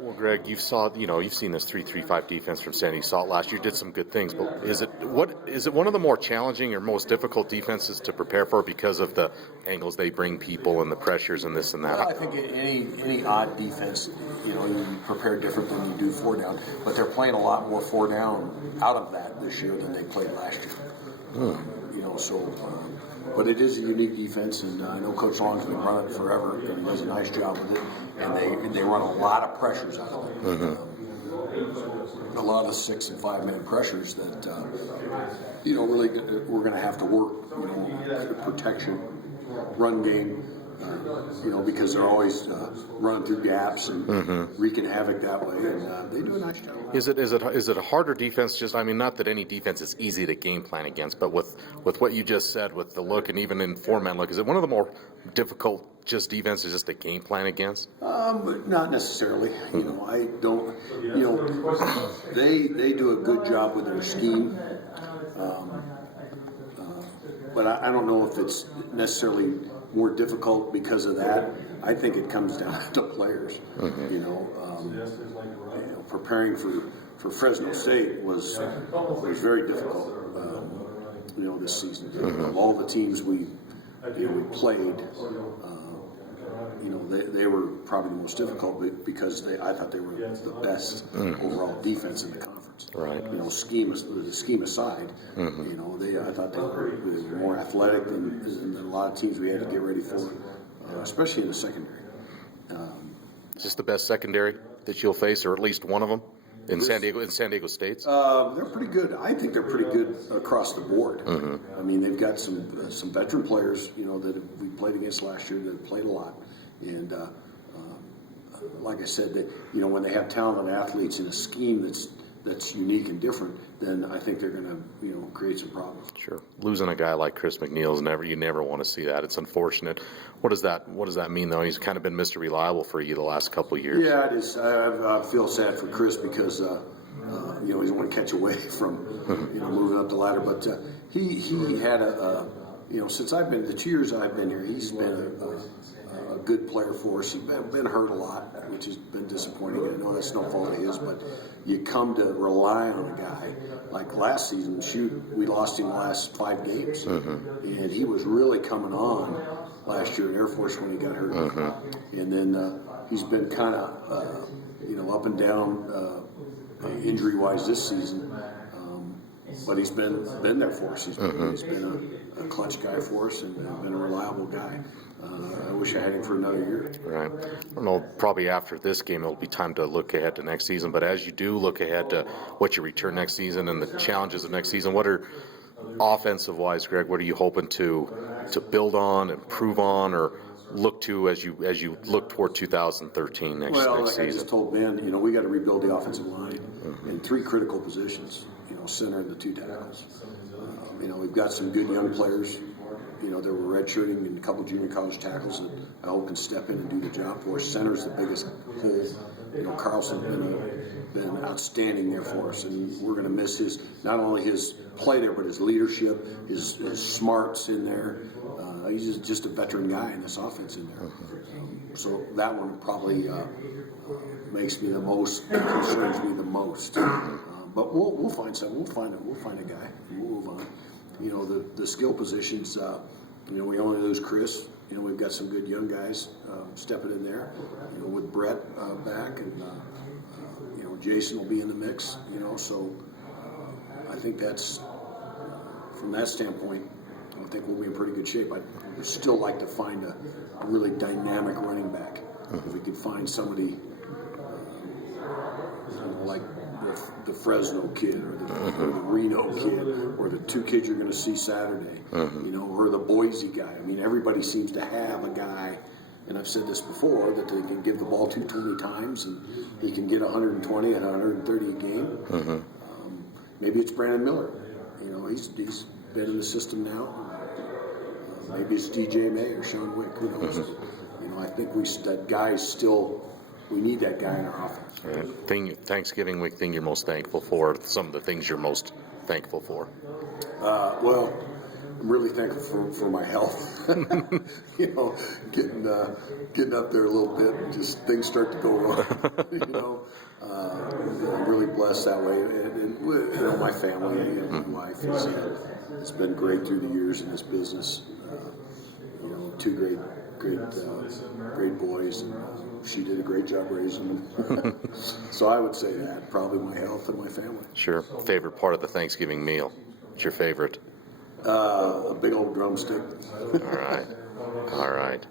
Well, Greg, you've seen this 3-3-5 defense from Sandy. You saw it last year. You did some good things, but is it one of the more challenging or most difficult defenses to prepare for because of the angles they bring people and the pressures and this and that? Well, I think any odd defense, you prepare different than you do 4 down, but they're playing a lot more 4 down out of that this year than they played last year. But it is a unique defense, and I know Coach Long's been running it forever, and he does a nice job with it, and they run a lot of pressures out of it. A lot of 6 and 5 man pressures that really we're going to have to work. Protection, run game. Because they're always running through gaps and wreaking havoc that way, and they do a nice job. Is it a harder defense? Not that any defense is easy to game plan against, but with what you just said, with the look and even in 4-man look, is it one of the more difficult defenses just to game plan against? Not necessarily. I don't. They do a good job with their scheme. But I don't know if it's necessarily more difficult because of that. I think it comes down to players. Preparing for Fresno State was very difficult. This season. Of all the teams we played, they were probably the most difficult because I thought they were the best overall defense in the conference. Right. Scheme aside, I thought they were more athletic than a lot of teams we had to get ready for, especially in the secondary. Is this the best secondary that you'll face, or at least one of them in San Diego State's? They're pretty good. I think they're pretty good across the board. I mean, they've got some veteran players, that we played against last year that have played a lot. And like I said, that when they have talented athletes in a scheme that's unique and different, then I think they're going to create some problems. Sure. Losing a guy like Chris McNeil you never want to see that. It's unfortunate. What does that mean though? He's kind of been Mr. Reliable for you the last couple of years. Yeah, it is. I feel sad for Chris because he's one catch away from moving up the ladder, but he had since the 2 years I've been here, he's been a good player for us. He's been hurt a lot, which has been disappointing. I know that's no fault of his, but you come to rely on a guy. Like last season, we lost him the last 5 games. And he was really coming on last year in Air Force when he got hurt. And then he's been kind of, up and down injury-wise this season. But he's been there for us. He's been a clutch guy for us and been a reliable guy. I wish I had him for another year. Right. I don't know, probably after this game it'll be time to look ahead to next season, but as you do look ahead to what you return next season and the challenges of next season, what are, offensive-wise, Greg, what are you hoping to build on, improve on, or look to as you look toward 2013 next season? I just told Ben, we got to rebuild the offensive line in 3 critical positions, center and the 2 tackles. We've got some good young players, that were redshirting and a couple junior college tackles that I hope can step in and do the job for us. Center's the biggest hole. Carlson's been outstanding there for us, and we're going to miss not only his play there, but his leadership, his smarts in there. He's just a veteran guy in this offense in there. So that one probably makes me the most, concerns me the most. But we'll find something. We'll find a guy. We'll move on. The skill positions. We only lose Chris. We've got some good young guys stepping in there. With Brett back, and Jason will be in the mix. So I think that's from that standpoint. I think we'll be in pretty good shape. I'd still like to find a really dynamic running back. If we could find somebody like the Fresno kid or the Reno kid or the 2 kids you're going to see Saturday, or the Boise guy. I mean, everybody seems to have a guy, and I've said this before, that they can give the ball to 20 times and he can get 120 and 130 a game. Maybe it's Brandon Miller. He's been in the system now. Maybe it's DJ May or Sean Wick. Who knows? I think we need that guy in our offense. Right. Thanksgiving week thing you're most thankful for, some of the things you're most thankful for. I'm really thankful for my health. You know, getting up there a little bit, and just things start to go wrong. I'm really blessed that way, and my family and my wife has been great through the years in this business. Two great boys, and she did a great job raising them. So I would say that probably my health and my family. Sure. Favorite part of the Thanksgiving meal? What's your favorite? A big old drumstick. All right. All right.